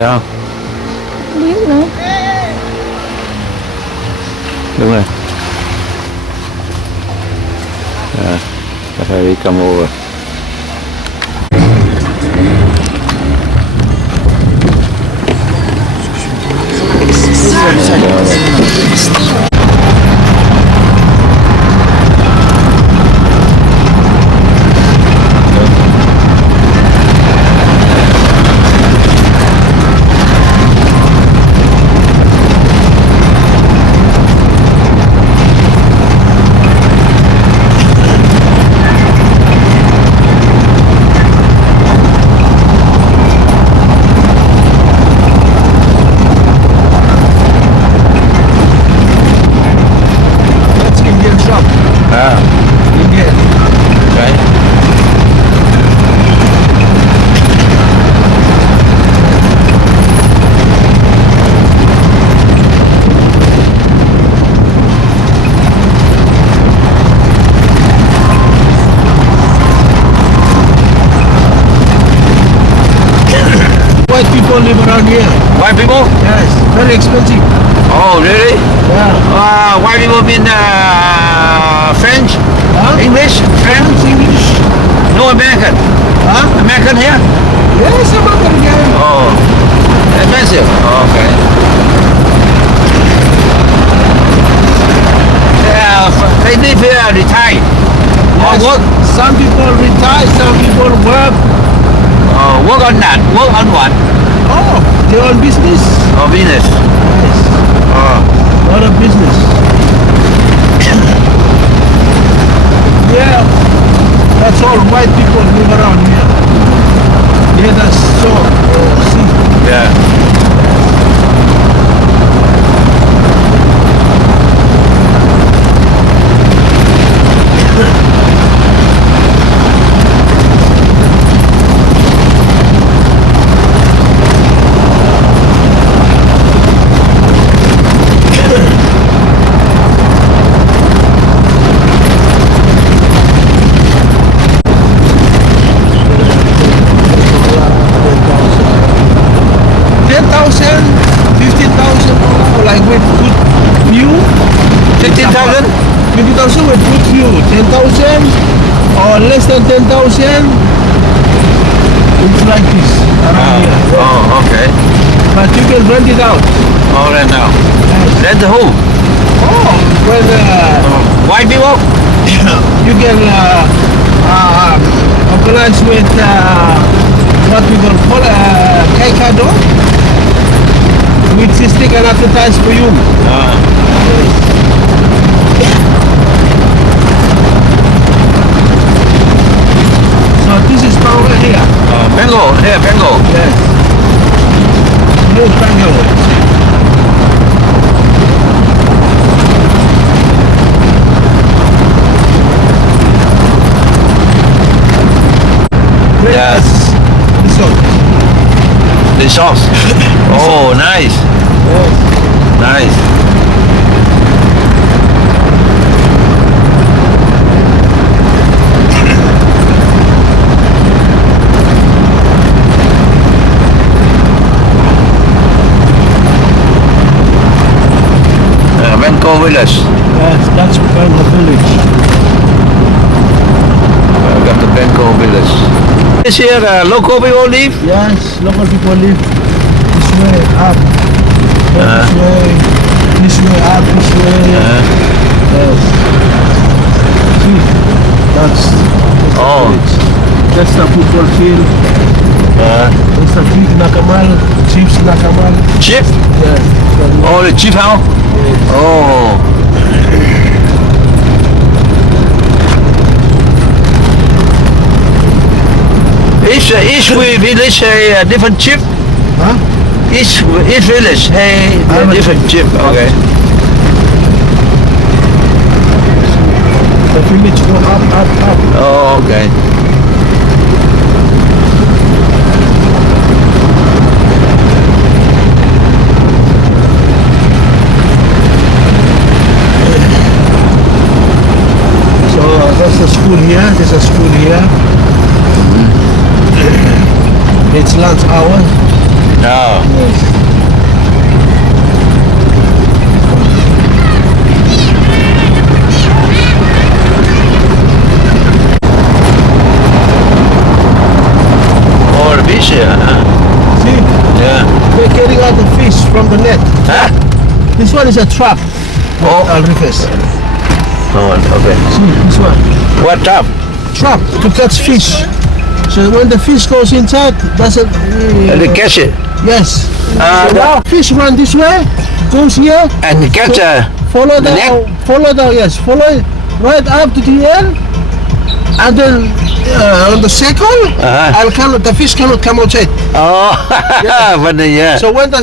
Sao? Không biết nữa. Đúng rồi. Có thể đi Camo rồi. White people live around here. White people? Yes, very expensive. Oh, really? Yeah. White people mean French? Huh? English? French, English. No American? Huh? American here? Yes, American here. Oh, expensive. Oh, okay. They live here, retired. Or Yes. work? Some people retire, some people work. Work on that. Work on what? Oh, they own business. Oh, business. Yes, Oh. a lot of business. Yeah, that's all white people live around here. Yeah, that's so. See, Yeah. like with good view. 15,000? 20,000 with good view. 10,000 or less than 10,000. It's like this around here. Oh, okay. But you can rent it out. Oh, rent now. Rent who? Oh, when White people? you can organize with what we will call Kaikado, which is take an advertise for you. So this is Power here. Bengal, here, Bengal. Yes. New Bangalore. Yes. The sauce. Oh, nice. Yes. Nice. Bengal village. Yes, that's Bengal village. I've got the Bengal village. Is here local people live? Yes, local people live this way up. This way up, this way. Yes. See, that's the village. That's the football field. That's the big Nakamal, Chiefs Nakamal. Chief? Yeah. Oh, the chief house? Yes. Oh. Each village a different chief? Huh? Each village a different chief. Okay. The village go up. Oh, okay. So that's a school here. There's a school here. It's lunch hour. No. Oh, the fish here. Huh? See, Yeah. they're getting out the fish from the net. Huh? This one is a trap. Oh. Alrifes. Oh, okay. See, this one. What up? Trap to catch fish. So when the fish goes inside, doesn't. And they catch it. Yes. Ah, So the- now fish run this way, goes here, And they catch follow The neck? follow it right up to the end, and then on the second, the fish cannot come outside. Oh, funny, yeah. So when the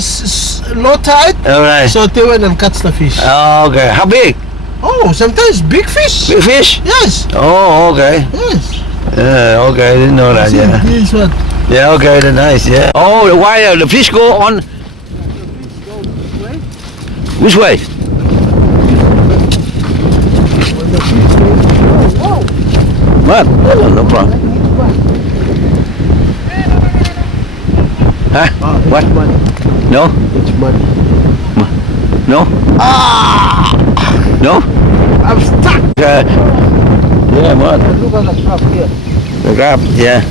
low tide, All right. so they went and catch the fish. Oh, okay. How big? Oh, sometimes big fish. Big fish? Yes, Oh, okay. yes. Yeah, okay. I didn't know that. See, Yeah. this one. Yeah, okay. That's nice. Yeah. Oh, the wire. The fish go on. Which way? When the fish goes, What? Oh, no problem. Huh? What? It's mud. No? It's mud. No? No? I'm stuck. Yeah, what? Look at the trap here. The crab. Yeah.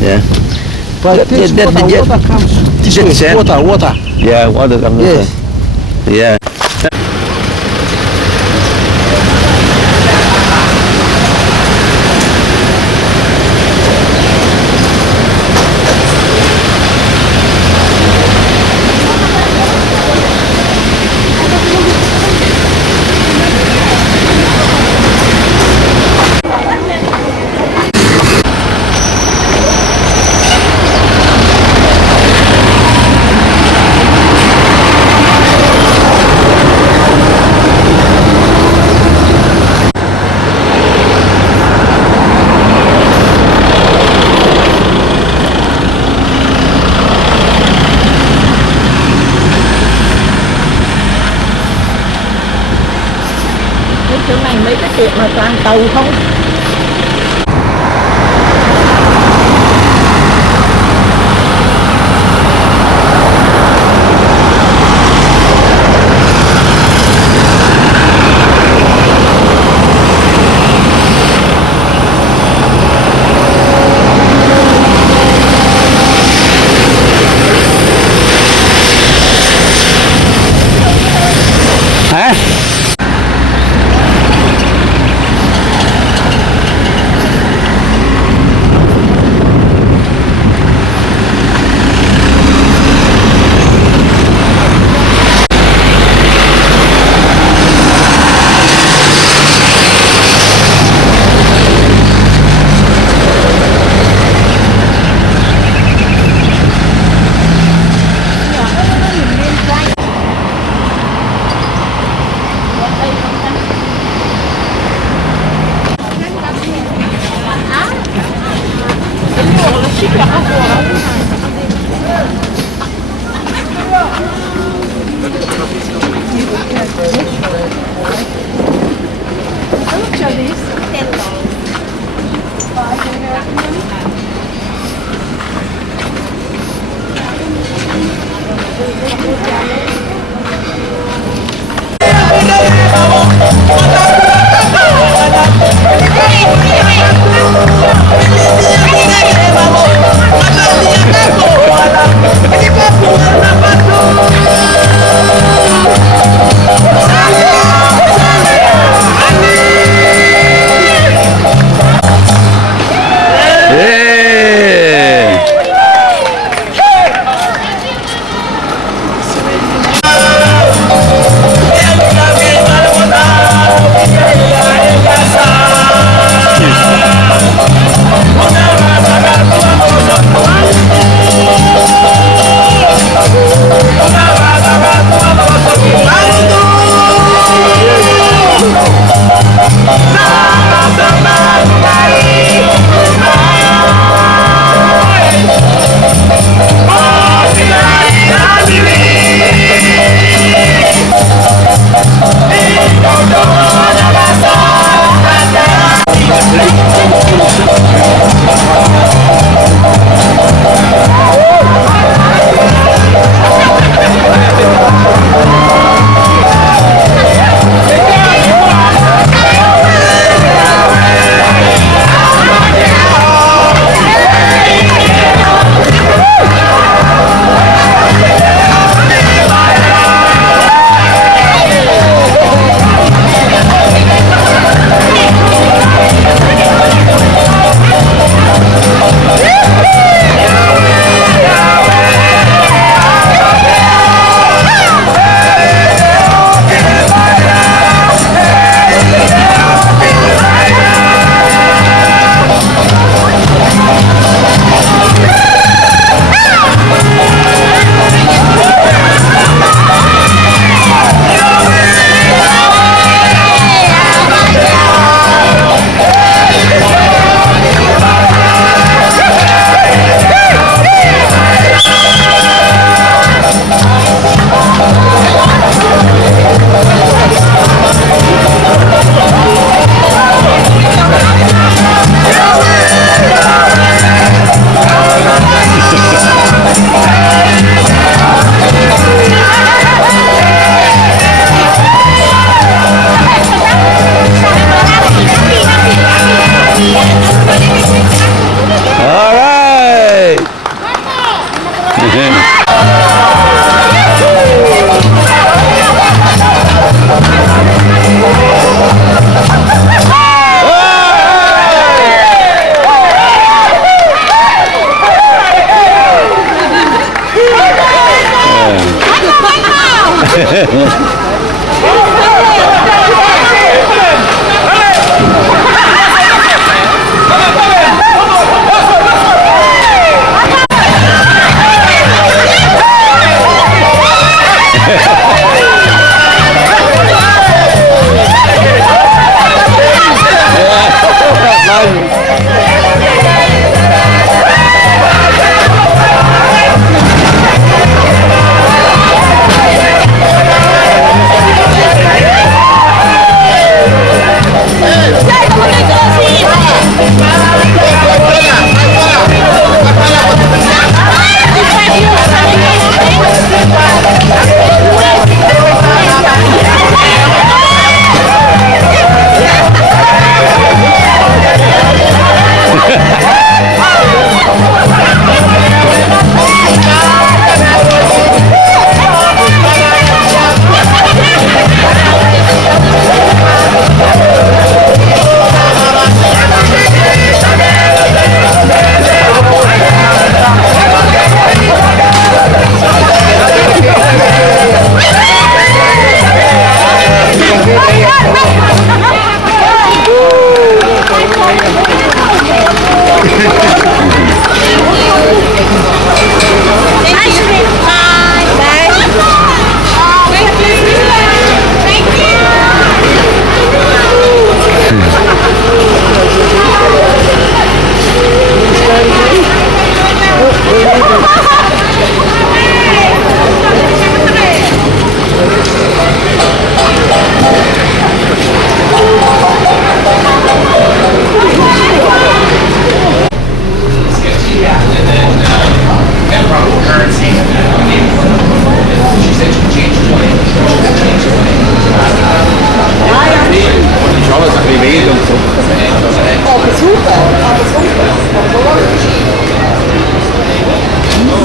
Yeah. But this water comes this way. sand. Water. Yeah, water comes Yes. Yeah. Chỗ này mấy cái tiệm mà toàn tàu không. Hả?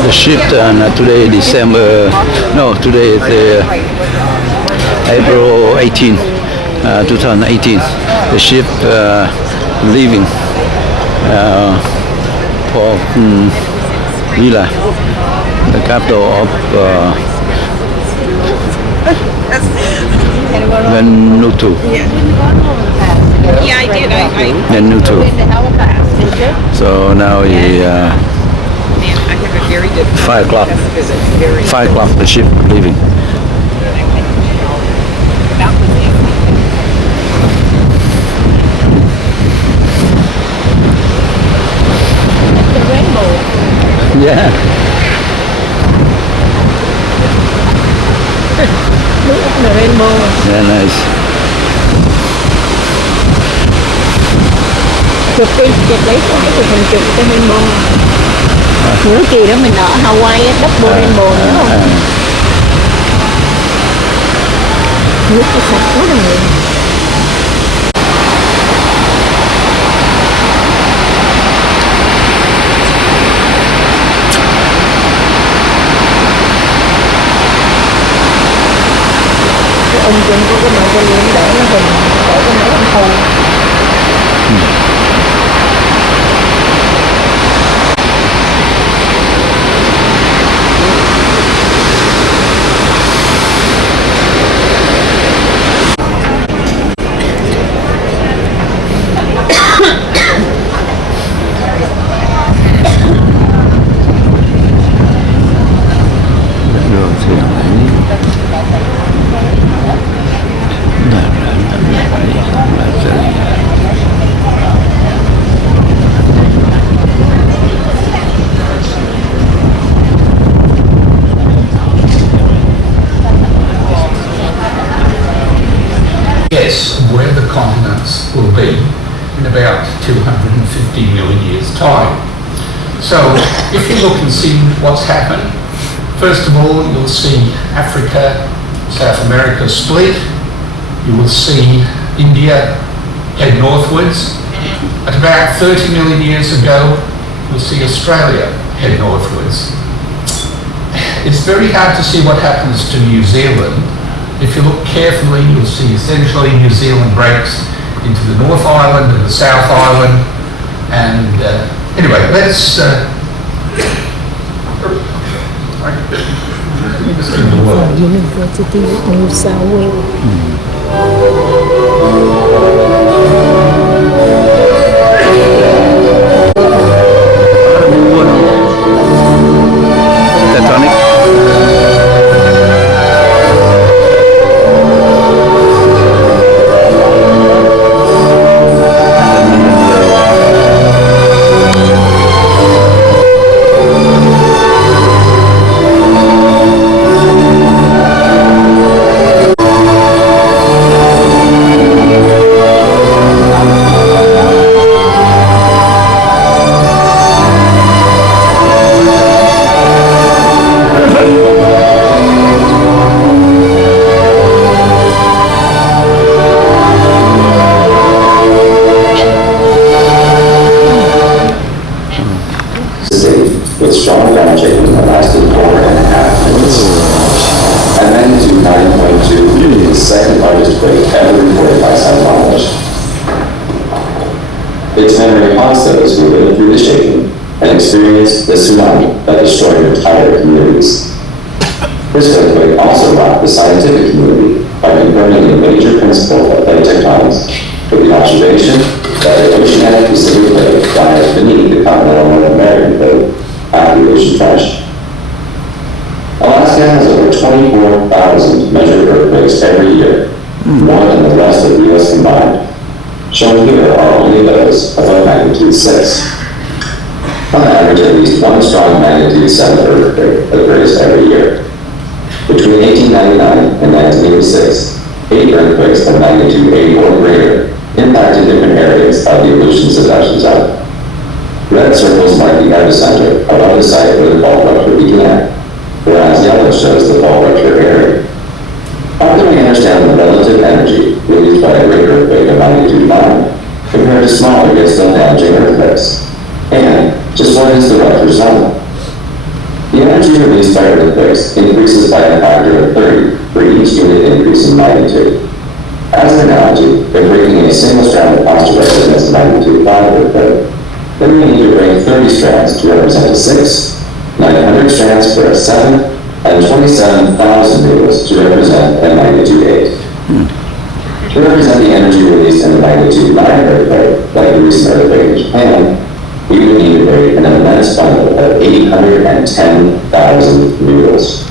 The ship today today is April 18, 2018. The ship leaving for Manila, the capital of Vanuatu. Yeah, I did. Vanuatu. So now he I have a very good 5 o'clock. Very 5 o'clock. The ship leaving. the rainbow. Yeah. Look at the rainbow. Yeah, nice. Chụp đi, chụp lấy cái mình chụp cái rainbow. Nhớ kỳ đó mình ở Hawaii á, double rainbow nhớ không? Nước nó sạch quá rồi. Ông Trump có cái máy cái liếm để nó hình để cái máy ông thâu. Guess where the continents will be in about 250 million years' time. So if you look and see what's happened, first of all, you'll see Africa, South America split. You will see India head northwards. At about 30 million years ago, you'll see Australia head northwards. It's very hard to see what happens to New Zealand. If you look carefully, you'll see essentially New Zealand breaks into the North Island and the South Island. And anyway, let's do the world. University of New South Wales. Tectonic. With strong ground shaking that lasted 4.5 minutes. And then to 9.2, the second largest quake ever reported by seismologists. Its memory haunts those who lived through the shaking and experienced the tsunami that destroyed entire communities. This earthquake also rocked the scientific community by confirming a major principle of plate tectonics with the observation that the oceanic Pacific plate lies beneath the continental North American plate after the ocean fresh. Alaska has over 24,000 measured earthquakes every year, more than the rest of the U.S. combined. Shown here are only those above magnitude 6. On average, at least one strong magnitude 7 earthquake occurs every year. Between 1899 and 1986, 8 earthquakes of magnitude 8 or greater impacted different areas of the Aleutian subduction zone. Red circles mark the epicenter above the site where the fault rupture began, whereas yellow shows the fault rupture area. How can we understand the relative energy released by a great earthquake of magnitude 9 compared to smaller yet still damaging earthquakes? And just what is the Rutgers zone? The energy released by earthquakes increases by a factor of 30 for each unit increase in magnitude. As an analogy, if breaking a single strand of plastic represents a magnitude 5 earthquake, then we need to break 30 strands to represent a 6, 900 strands for a 7, and 27,000 needles to represent a magnitude 8. To represent the energy released in a magnitude 9 earthquake, like the recent earthquake in Japan, we would need to break an immense bundle of 810,000 noodles.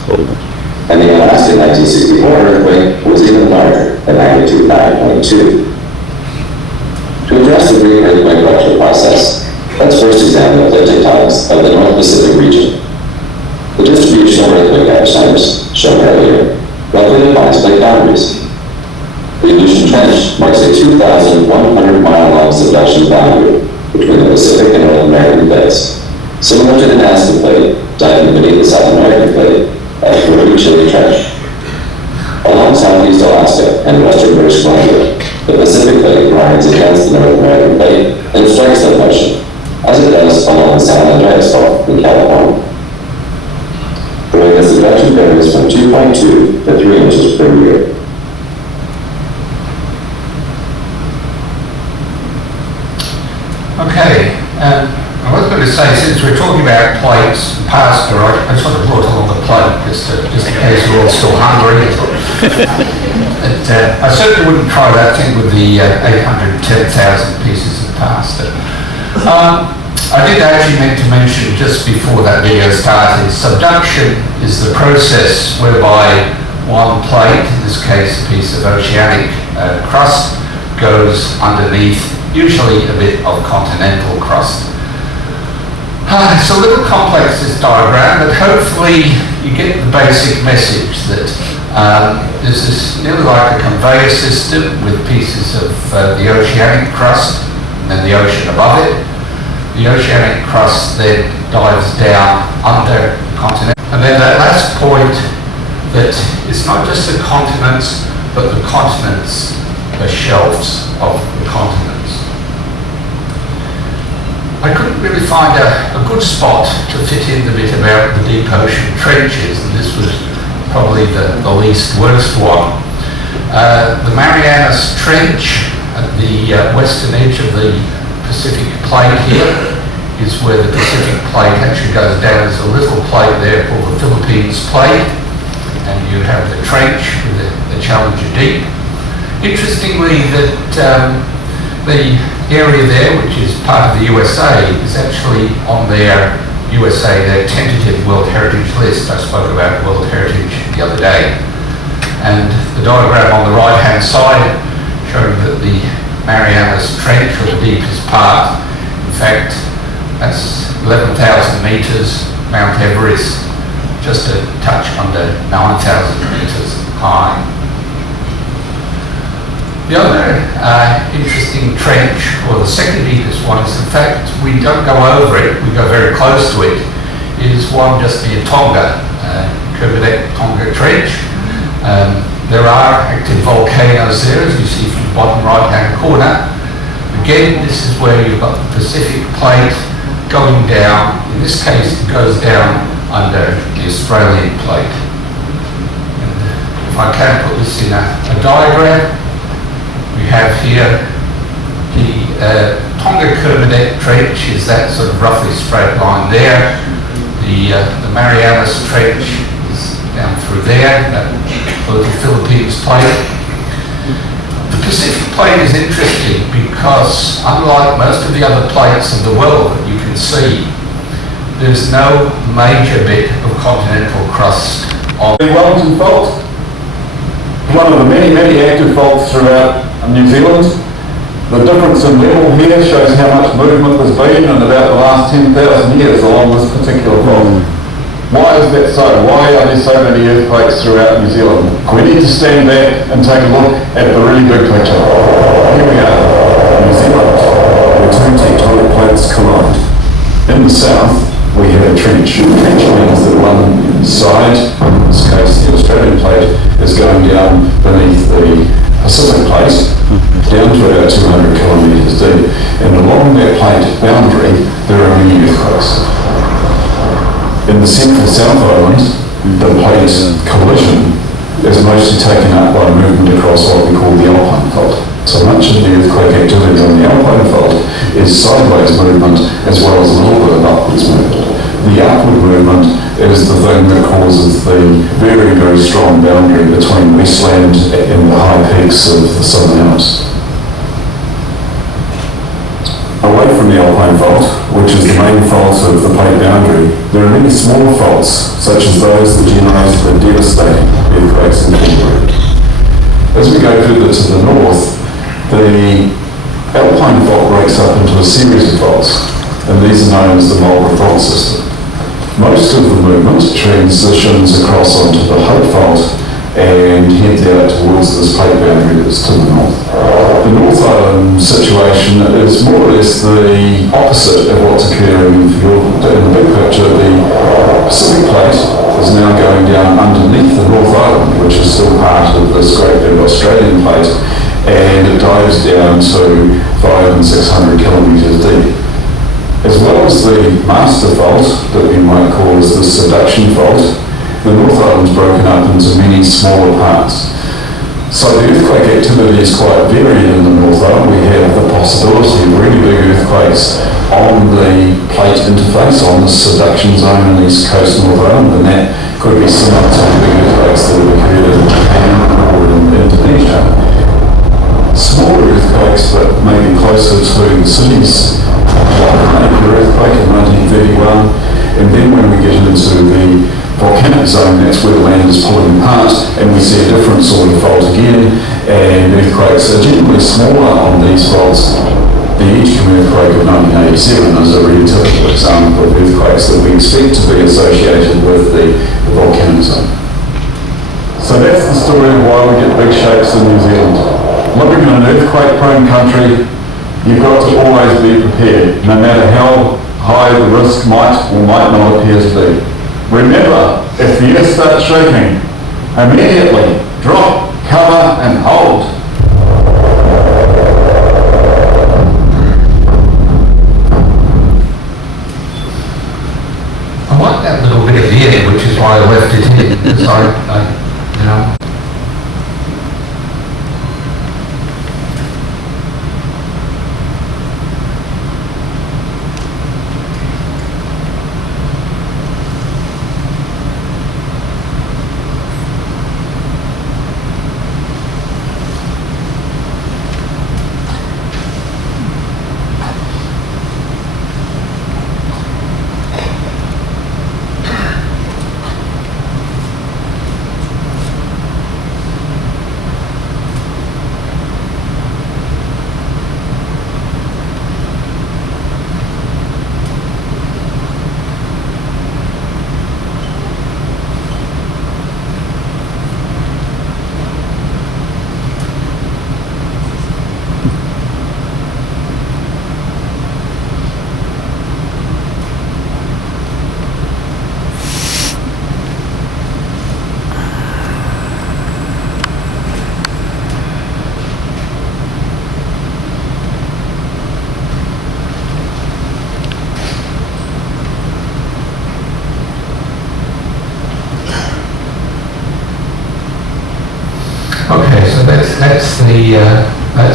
And the Alaska 1964 earthquake was even larger, at magnitude 9.2. To address the Great Earthquake rupture process, let's first examine the plate tectonics of the North Pacific region. The distribution of earthquake epicenters, shown earlier, roughly defines plate boundaries. The Aleutian Trench marks a 2,100-mile-long subduction boundary between the Pacific and North American plates, similar to the Nazca Plate diving beneath the South American Plate at the Chile Trench. Along southeast Alaska and western British Columbia, the Pacific Plate grinds against the North American Plate and strikes the ocean, as it does along the San Andreas Fault in California. The rate of subduction varies from 2.2 to 3 inches per year. Okay, I was going to say, since we're talking about plates and pasta, I just want to brought along the plate, just in case we're all still hungry. I certainly wouldn't try that thing with the 810,000 pieces of pasta. I did actually meant to mention just before that video started, subduction is the process whereby one plate, in this case a piece of oceanic crust, goes underneath usually a bit of continental crust. It's a little complex, this diagram, but hopefully you get the basic message that this is nearly like a conveyor system with pieces of the oceanic crust and then the ocean above it. The oceanic crust then dives down under the continent. And then that last point, that it's not just the continents, but the continents are shelves of the continents. I couldn't really find a good spot to fit in the bit about the deep ocean trenches, and this was probably the least worst one. The Marianas Trench at the western edge of the Pacific Plate here is where the Pacific Plate actually goes down. There's a little plate there called the Philippines Plate, and you have the trench with the Challenger Deep. Interestingly, that the area there, which is part of the USA, is actually on their tentative World Heritage list. I spoke about World Heritage the other day. And the diagram on the right-hand side showing that the Marianas Trench, or the deepest part, in fact, that's 11,000 meters. Mount Everest, just a touch under 9,000 meters high. The other interesting trench, or the second deepest one, is in fact, we don't go over it, we go very close to it, is one just near Tonga, Kermadec Tonga Trench. There are active volcanoes there, as you see from the bottom right-hand corner. Again, this is where you've got the Pacific Plate going down. In this case, it goes down under the Australian Plate. And if I can put this in a diagram, we have here the Tonga Kermadec Trench is that sort of roughly straight line there. The Marianas Trench is down through there, that little Philippines Plate. The Pacific Plate is interesting because, unlike most of the other plates of the world that you can see, there's no major bit of continental crust on The Wellington Fault, one of the many active faults throughout New Zealand. The difference in level here shows how much movement there's been in about the last 10,000 years along this particular fault. Why is that so? Why are there so many earthquakes throughout New Zealand? We need to stand back and take a look at the really big picture. Here we are, New Zealand, where two tectonic plates collide. In the south, we have a trench. A trench means that one side, in this case the Australian Plate, is going down beneath the Pacific Plate. down to about 200 kilometres deep. And along that plate boundary, there are many earthquakes. In the central South Island, the plate collision is mostly taken up by movement across what we call the Alpine Fault. So much of the earthquake activity on the Alpine Fault is sideways movement as well as a little bit of upwards movement. The upward movement is the thing that causes the very, very strong boundary between Westland and the high peaks of the Southern Alps. Away from the Alpine Fault, which is the main fault of the plate boundary, there are many smaller faults, such as those that generate the devastating earthquakes in Canterbury. As we go further to the north, the Alpine Fault breaks up into a series of faults, and these are known as the Marlborough Fault System. Most of the movement transitions across onto the Hope Fault and heads out towards this plate boundary that's to the north. The North Island situation is more or less the opposite of what's occurring in the big picture. The Pacific Plate is now going down underneath the North Island, which is still part of this great big Australian plate, and it dives down to 500 and 600 kilometres deep. As well as the master fault that we might call as the subduction fault, the North Island's broken up into many smaller parts. So the earthquake activity is quite varied in the North Island. We have the possibility of really big earthquakes on the plate interface, on the subduction zone in the East Coast North Island, and that could be similar to the big earthquakes that have occurred in Japan or in Indonesia. Smaller earthquakes, but maybe closer to the cities, like the Napier earthquake in 1931, and then when we get into the volcanic zone, that's where the land is pulling apart, and we see a different sort of fault again, and earthquakes are generally smaller on these faults. The Edgecombe earthquake of 1987 is a really typical example of earthquakes that we expect to be associated with the volcanic zone. So that's the story of why we get big shakes in New Zealand. Living in an earthquake-prone country, you've got to always be prepared, no matter how high the risk might or might not appear to be. Remember, if the earth starts shaking, immediately drop, cover and hold. I like that little bit at the end, which is why I left it in, because I Okay, so that's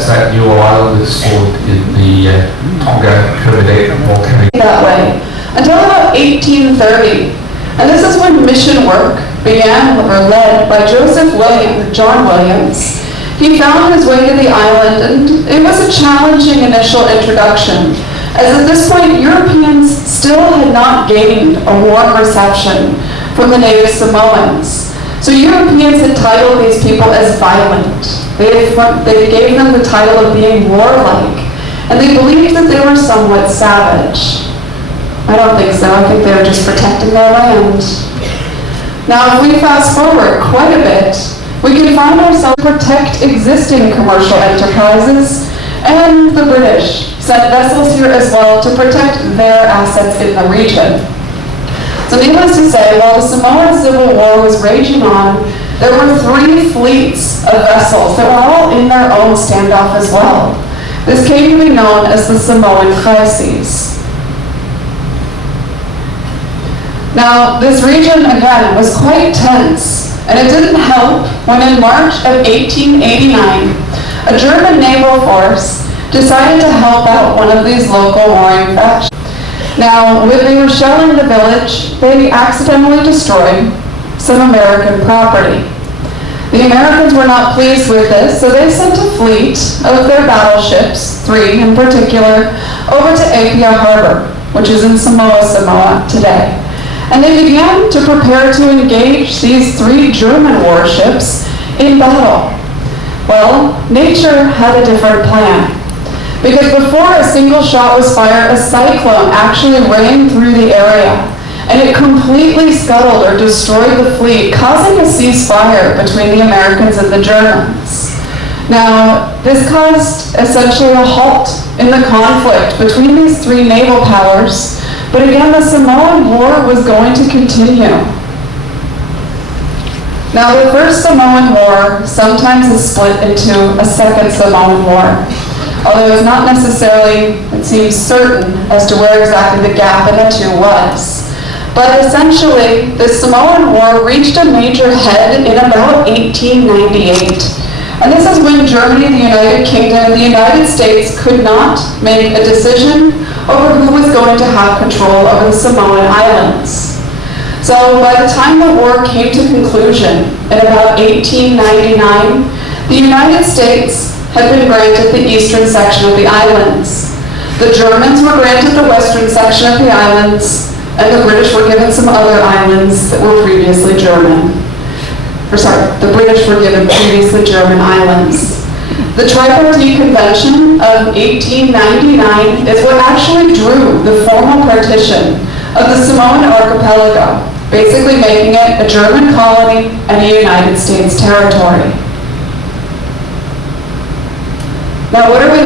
that new island that's called in the Tonga Kermadec volcanic. That way until about 1830, and this is when mission work began or led by John Williams. He found his way to the island, and it was a challenging initial introduction, as at this point Europeans still had not gained a warm reception from the native Samoans. So Europeans had titled these people as violent. They gave them the title of being warlike, and they believed that they were somewhat savage. I don't think so. I think they were just protecting their land. Now, if we fast forward quite a bit, we can find ourselves protect existing commercial enterprises, and the British sent vessels here as well to protect their assets in the region. So needless to say, while the Samoan Civil War was raging on, there were 3 fleets of vessels that were all in their own standoff as well. This came to be known as the Samoan Crises. Now, this region, again, was quite tense, and it didn't help when in March of 1889, a German naval force decided to help out one of these local warring factions. Now, when they were shelling the village, they accidentally destroyed some American property. The Americans were not pleased with this, so they sent a fleet of their battleships, 3 in particular, over to Apia Harbor, which is in Samoa today. And they began to prepare to engage these 3 German warships in battle. Well, nature had a different plan. Because before a single shot was fired, a cyclone actually ran through the area, and it completely scuttled or destroyed the fleet, causing a ceasefire between the Americans and the Germans. Now, this caused essentially a halt in the conflict between these 3 naval powers, but again, the Samoan War was going to continue. Now, the First Samoan War sometimes is split into a Second Samoan War, although it's not necessarily, it seems certain, as to where exactly the gap in the 2 was. But essentially, the Samoan War reached a major head in about 1898. And this is when Germany, the United Kingdom, and the United States could not make a decision over who was going to have control over the Samoan Islands. So by the time the war came to conclusion in about 1899, the United States had been granted the eastern section of the islands. The Germans were granted the western section of the islands, and the British were given some other islands that were previously German. The British were given previously German islands. The Tripartite Convention of 1899 is what actually drew the formal partition of the Samoan archipelago, basically making it a German colony and a United States territory. Now, what are we...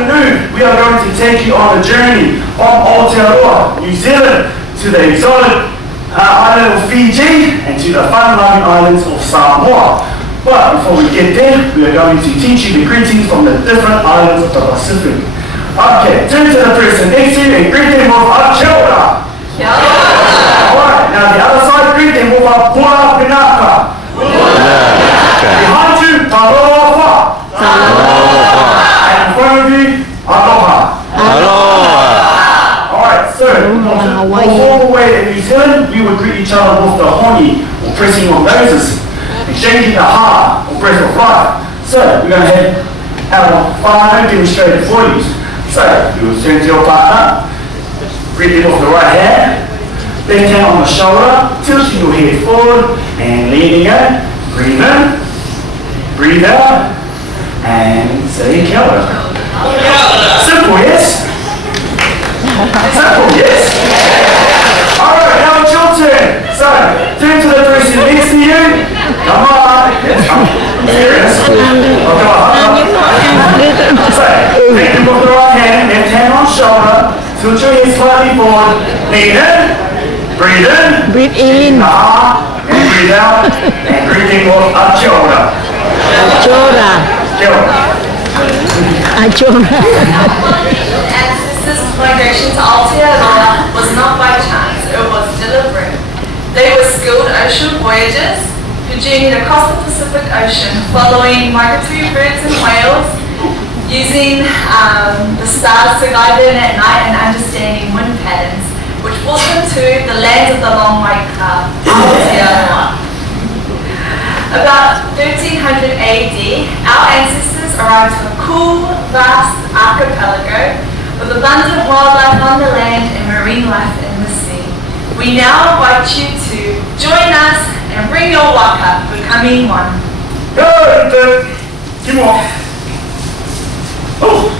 afternoon, we are going to take you on a journey from Aotearoa, New Zealand, to the exotic island of Fiji and to the fun-loving islands of Samoa. But before we get there, we are going to teach you the greetings from the different islands of the Pacific. Okay, turn to the person next to you and greet them with a kia ora. Alright, now the other side, greet them with a pua pinaka. Behind you, taloa wha. And in front of you, aloha. Alright, so, the formal way in New Zealand, we would greet each other with the honi, or pressing on noses, exchanging the ha, or breath of life. So, we're going to have our whānau demonstrated for you. So, you will turn to your partner, greet them with the right hand, left hand on the shoulder, tilting your head forward, and leaning in, breathe in, breathe out, and say kia ora. Simple, yes? Simple, yes? Alright, now it's your turn. So, turn to the person next to you. Come on. Yes, I'm serious. Oh, come on. So, take them with the right hand, left hand on shoulder, tilt your head slightly forward, lean in, breathe in, Breathe in. and breathe out, and breathe in with a kia ora. Chora. Kia ora. Chora. Ancestors' migration to Aotearoa was not by chance, it was deliberate. They were skilled ocean voyagers who journeyed across the Pacific Ocean following migratory birds and whales, using the stars to guide them at night and understanding wind patterns, which brought them to the land of the long white cloud, Aotearoa. About 1300 AD, our ancestors arrived to a cool, vast archipelago with abundant wildlife on the land and marine life in the sea. We now invite you to join us and bring your waka, becoming one. Good. Keep on. Oh.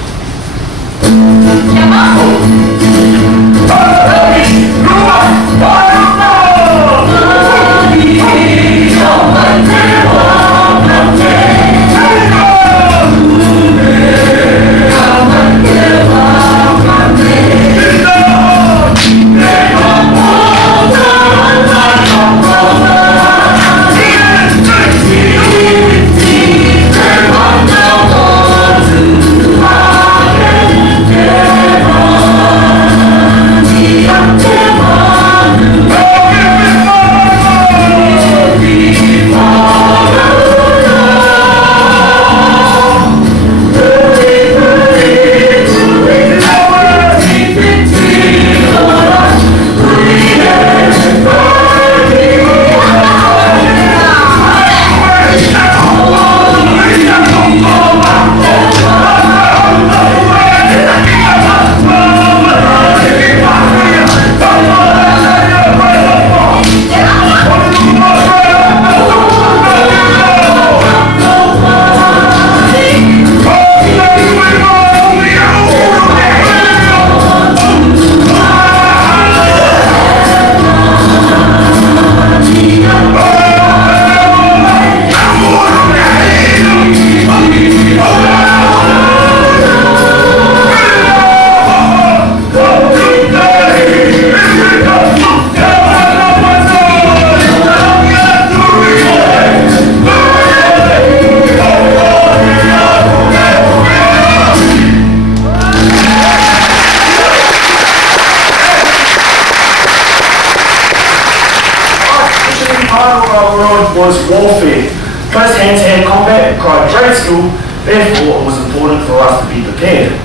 Was warfare. Close hand-to-hand combat required great skill, therefore it was important for us to be prepared.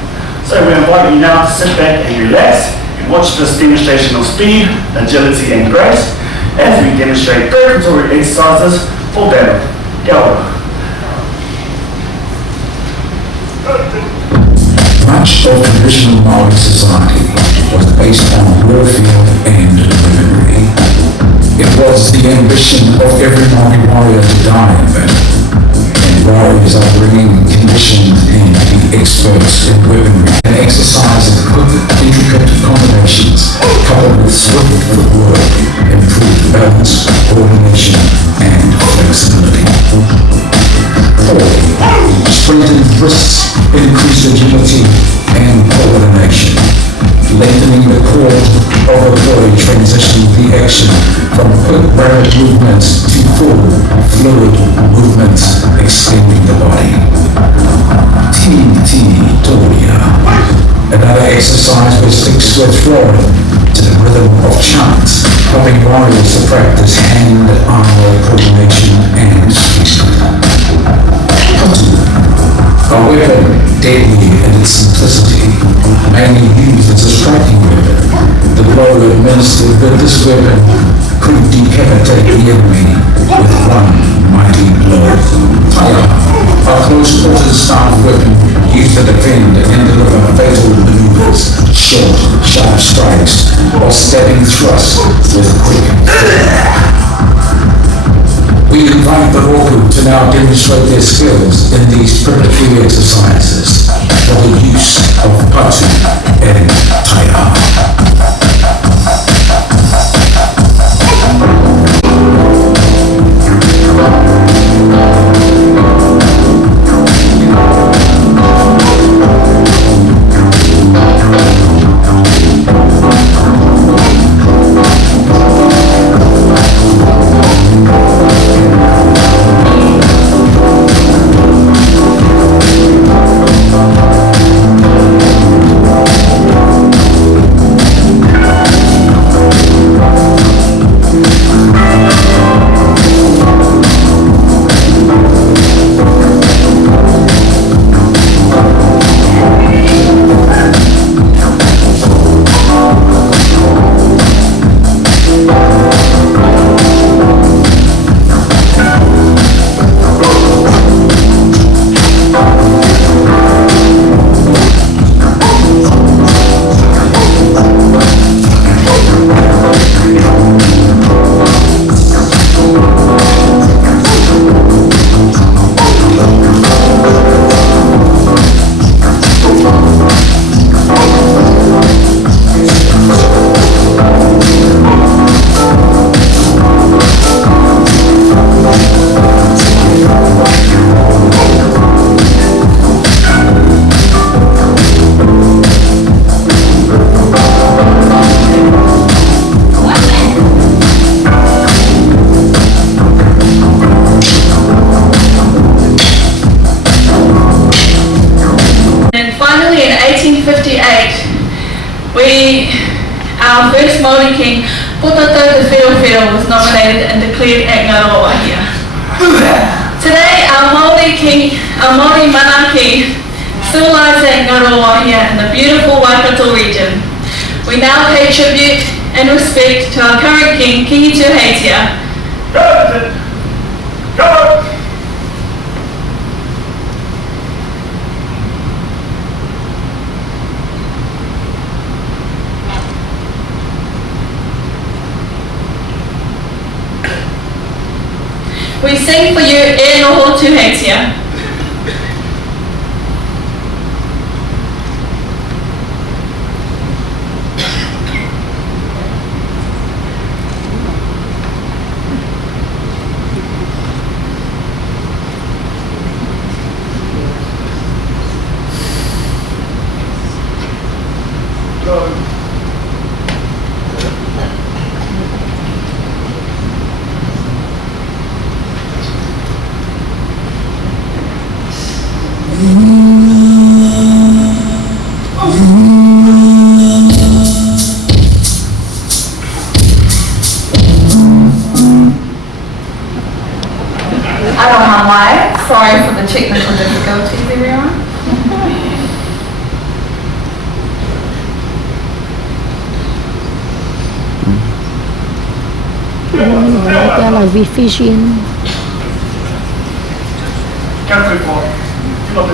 So we invite you now to sit back and relax and watch this demonstration of speed, agility and grace as we demonstrate preparatory exercises for battle. Kia ora. Much of traditional Maori society was based on warfare and weaponry. It was the ambition of every Maori warrior to die in battle, and warriors are bringing conditioned and be experts in weaponry and exercising quick, intricate combinations coupled with swift footwork, improved balance, coordination, and flexibility. fall. Strengthened wrists, increased agility and coordination. Lengthening the cord of a body transitioned the action from quick rapid movements to full fluid movements, extending the body. TT Toria. Another exercise which sticks with Florida to the rhythm of chants, helping warriors to practice hand-eye coordination and speed. A weapon deadly in its simplicity, mainly used as a striking weapon. The blow administered with this weapon could decapitate the enemy with one mighty blow. Taya, a close-quarters style weapon used to defend and deliver fatal maneuvers, short, sharp strikes, or stabbing thrusts with quick. We invite the Roku to now demonstrate their skills in these preparatory exercises for the use of Patu and Taya. Our first Māori king, Potato Te Whiowhio, was nominated and declared at Ngaruawahia. Today, our Māori king, our Māori manaki, still lies at Ngaruawahia in the beautiful Waikato region. We now pay tribute and respect to our current king, Kihitu Heitia. We sing for you E Noho Tuheitia. Sorry for the technical difficulties, everyone. Đó là Vifision. Oh,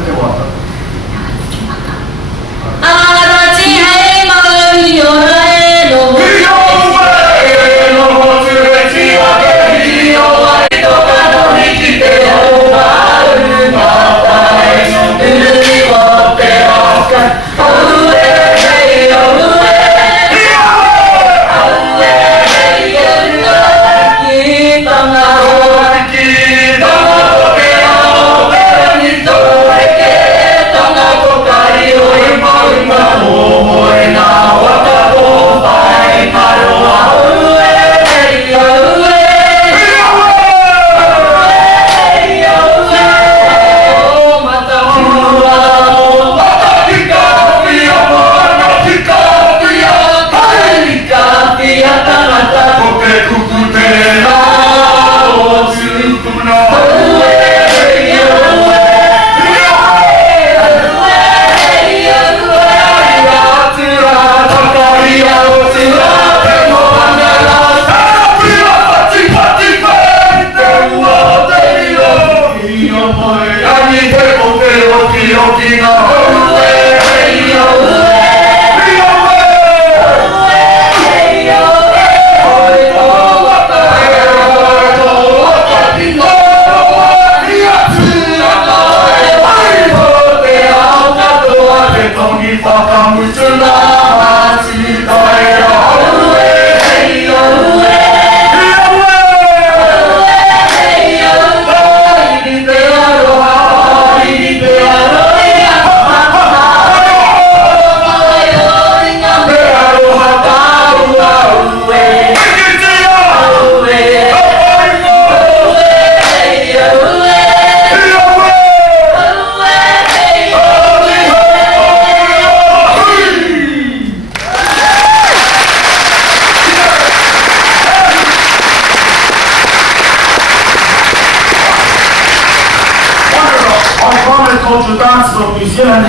Cultural dances of New Zealand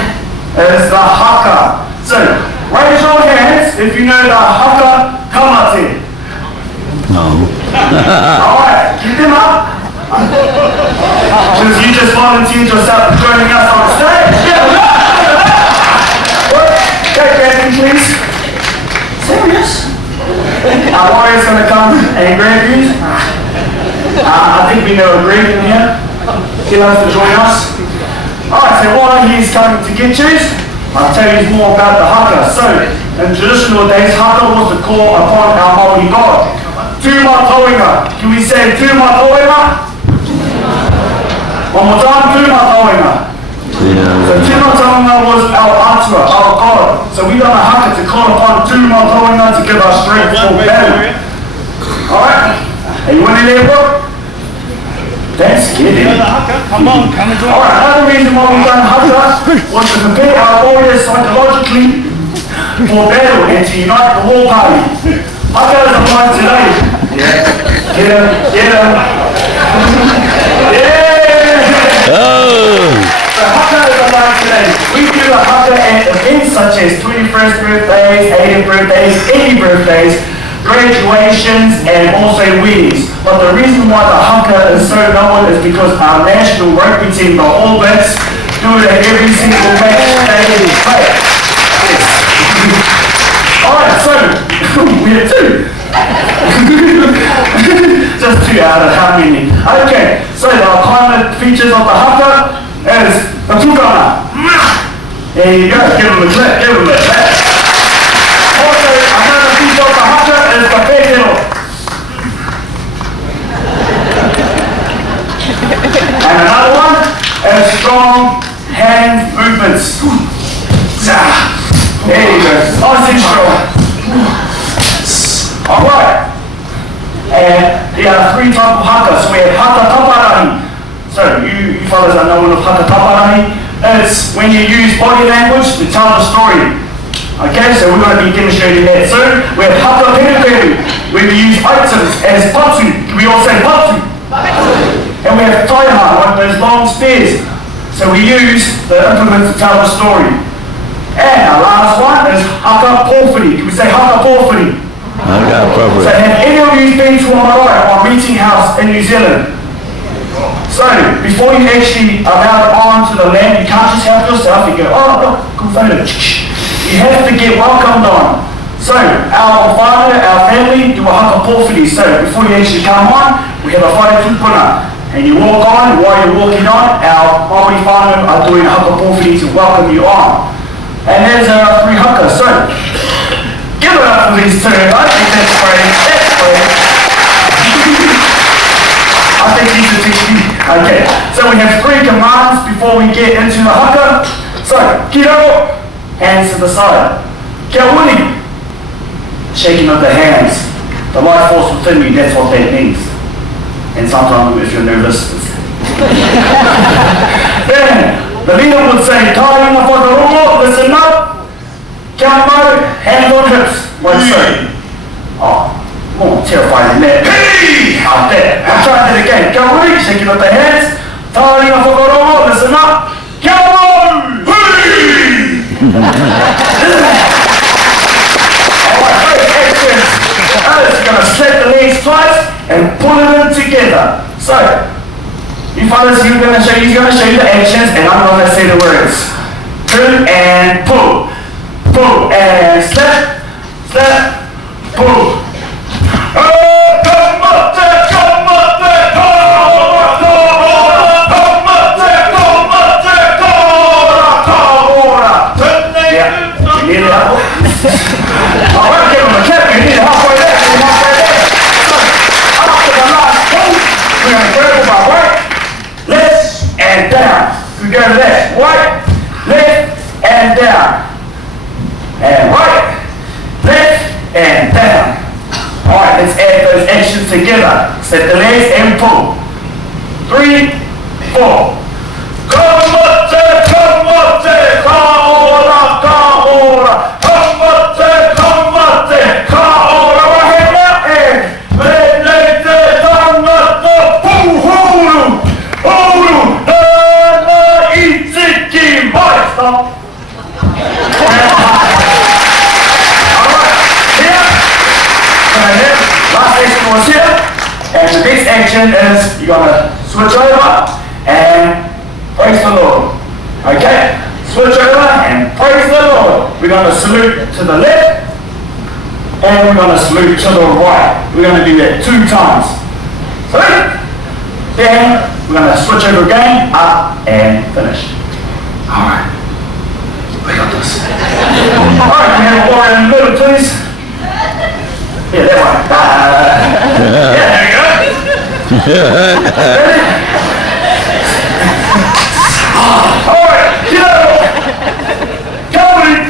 is the haka. So, raise your hands if you know the haka tamate. No. Alright, keep them up. Because you just volunteered yourself joining us on stage. Take that, please. Serious? Our warrior's going to come and grab you. I think we know a Greg in here. He loves to join us. Alright, so while he's coming to get you, I'll tell you more about the haka. So, in traditional days, haka was the call upon our Māori god. Tūma Toenga. Can we say Tūma Toenga? One more time, Tūma Toenga. So Tūma Toenga was our atua, our god. So we done a haka to call upon Tūma Toenga to give us strength for battle. Alright, are you in there, bro? That's kidding. Come on, come and join. Alright, another reason why we done haka was to prepare our warriors psychologically for battle and to unite the war party. Haka is applied today. Yeah. Get him, get him. Yeah! Oh! So haka is applied today. We do the haka at events such as 21st birthdays, 80th birthdays, any birthdays, graduations, and also weddings. But the reason why the haka is so known is because our national rugby team, the All Blacks, do it at every single match they play. Yes. Alright, so, we're two. Just two out of how many? Okay, so the climate features of the haka is the tukana. There you go, give them a clap, give them a clap. Also, another feature of the haka is the pētero. And another one is strong hand movements. There you go. Nice and strong. Alright. And there are three types of haka. So we have haka taparahi. So you fellas are knowing of haka taparahi. It's when you use body language to tell the story. Okay, so we're going to be demonstrating that soon. We have haka peruperu, where we use items as patu. Can we all say patu? And we have taiha, one of those long spears. So we use the implements to tell the story. And our last one is haka porphyry. Can we say haka porphyry? Okay, So appropriate. have any of you been to a marae or meeting house in New Zealand? So before you actually allow it onto the land, you can't just help yourself and go, oh look, good photo. You have to get welcomed on. So our father, our family do a haka porphyry. So before you actually come on, we have a whare tupuna. And you walk on, while you're walking on, our Māori whānau are doing a haka porphyry to welcome you on. And there's our three haka. So, give it up for these two. I think that's great. That's great. I think these are teaching. Okay, so we have three commands before we get into the haka. So, kiro, hands to the side. Kia uli, shaking of the hands. The life force within you, that's what that means. And sometimes if you're nervous, then the leader would say, Taringa whakarongo, listen up. Kia mau, hands on hips, like so. Oh, more terrifying than that. Hey! Like that. I'll try that again. Kia uri, shaking up the hands. Taringa whakarongo, listen up. Kia mau, hey! Alright, great, excellent. You're going to slap the legs twice and pull it in together. So, you fellas, he's going to show you the actions and I'm going to say the words. Turn and pull. Pull and slap, slap, pull. Yeah. nearly halfway. I won't give him a tip, you're nearly halfway there, you're halfway there. So, after the last pull, we're going to go with our right, left, and down. We go to that, right, left, and down. And right, left, and down. Alright, let's add those actions together. Set the legs and pull. 3, 4. Combate, combate, caora, caora. Combate, combate, caora. Right hand out and venete, tangato, puhuru, huru, nana, itiki, bye. Stop. Last action was here, and the next action is you're going to switch over and praise the Lord. Okay? Switch over and praise the Lord. We're going to salute to the left and we're going to salute to the right. We're going to do that 2 times. Salute. Then we're going to switch over again, up and finish. Alright. We got this. Alright, can we have a warrior in the middle, please? Yeah, that one. Yeah, there we go. Ready? All right, get up. Coming.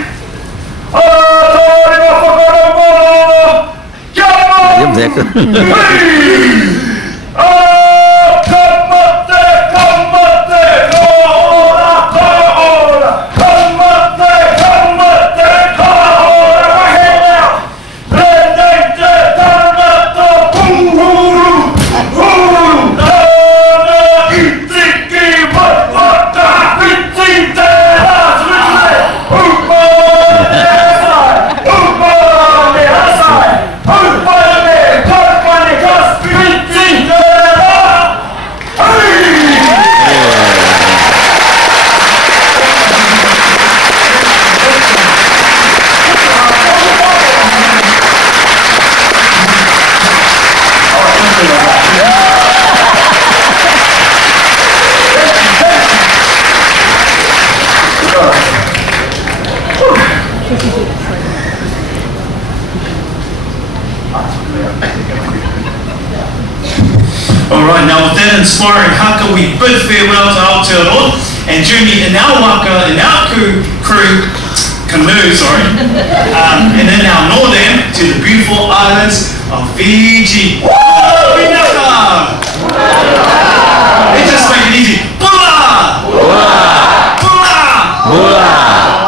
Alright, now with that inspiring haka, we bid farewell to Aotearoa and journey in our waka, in our canoe, and in our northern to the beautiful islands of Fiji. Pinaka! Let's just make it easy. Bula! Bula! Bula!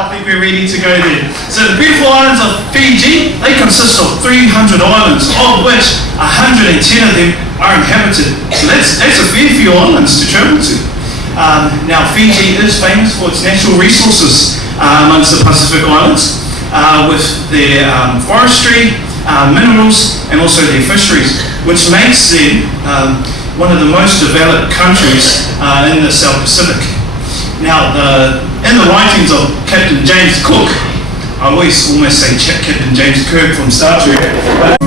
I think we're ready to go there. So the beautiful islands of Fiji, they consist of 300 islands, of which 110 of them are inhabited. So that's a fair few islands to travel to. Now Fiji is famous for its natural resources amongst the Pacific Islands, with their forestry, minerals, and also their fisheries, which makes them one of the most developed countries in the South Pacific. Now, in the writings of Captain James Cook, I always almost say Captain James Kirk from Star Trek, but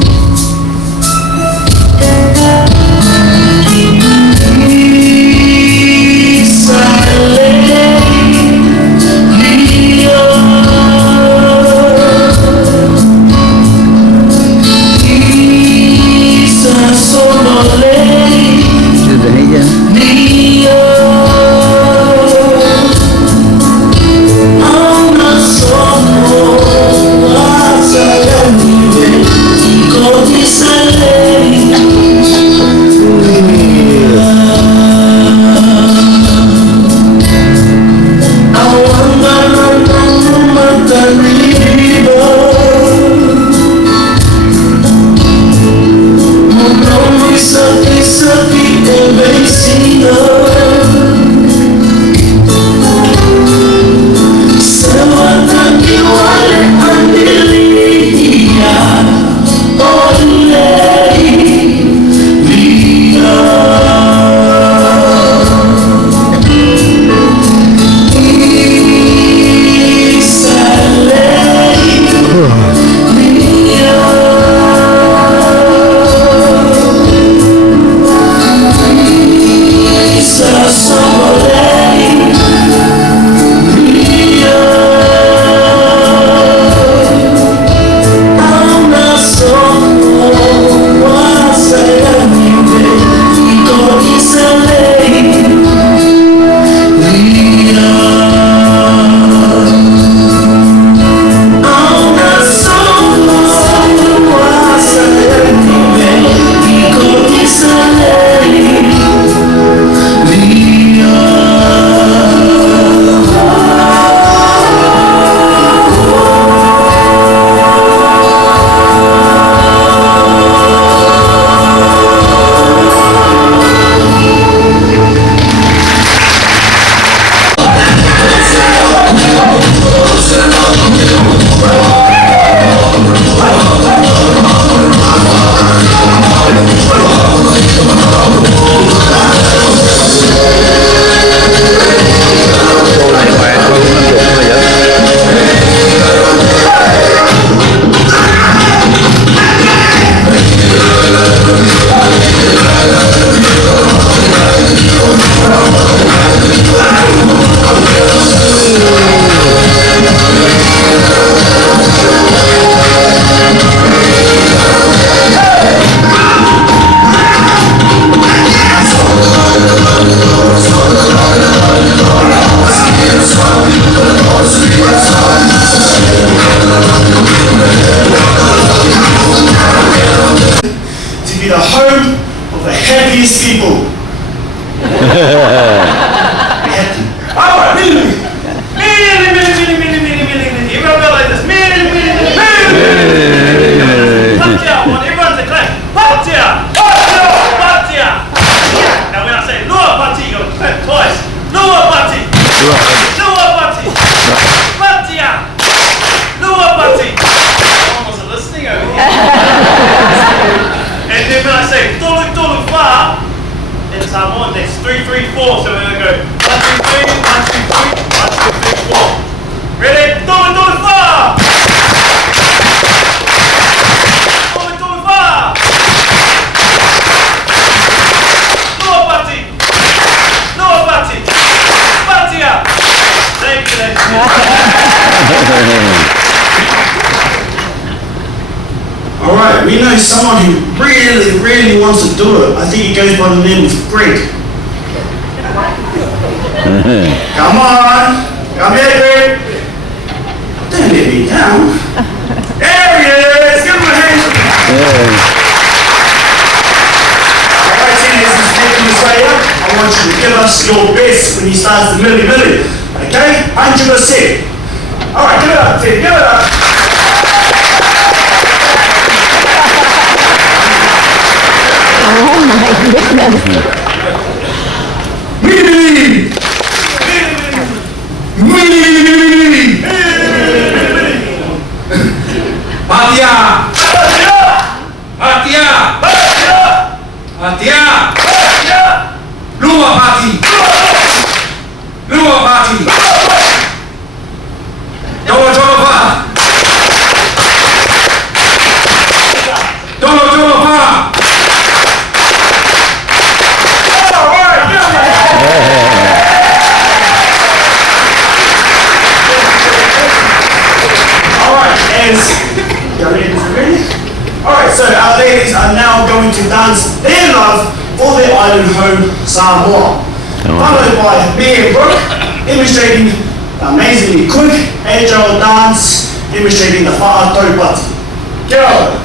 Go we know someone who really, really wants to do it. I think he goes by the name of Greg. Come on! Come here, Greg! Don't let me down. There he is! Give him a hand! Alright, Ted, as he's making his way up, I want you to give us your best when he starts the milli-milli. Okay? 100%. Alright, give it up, Ted, give it up! Oh my goodness. Milli-milli! Milli-milli! Hatia! Hatia! Hatia! Luar party! Luar party! Jawa Jawa! Jawa Jawa! Alright, so our ladies are now going to dance their love for their island home, Samoa. Followed by me and Brooke, demonstrating the amazingly quick, agile dance, demonstrating the whātau pati. Kia ora.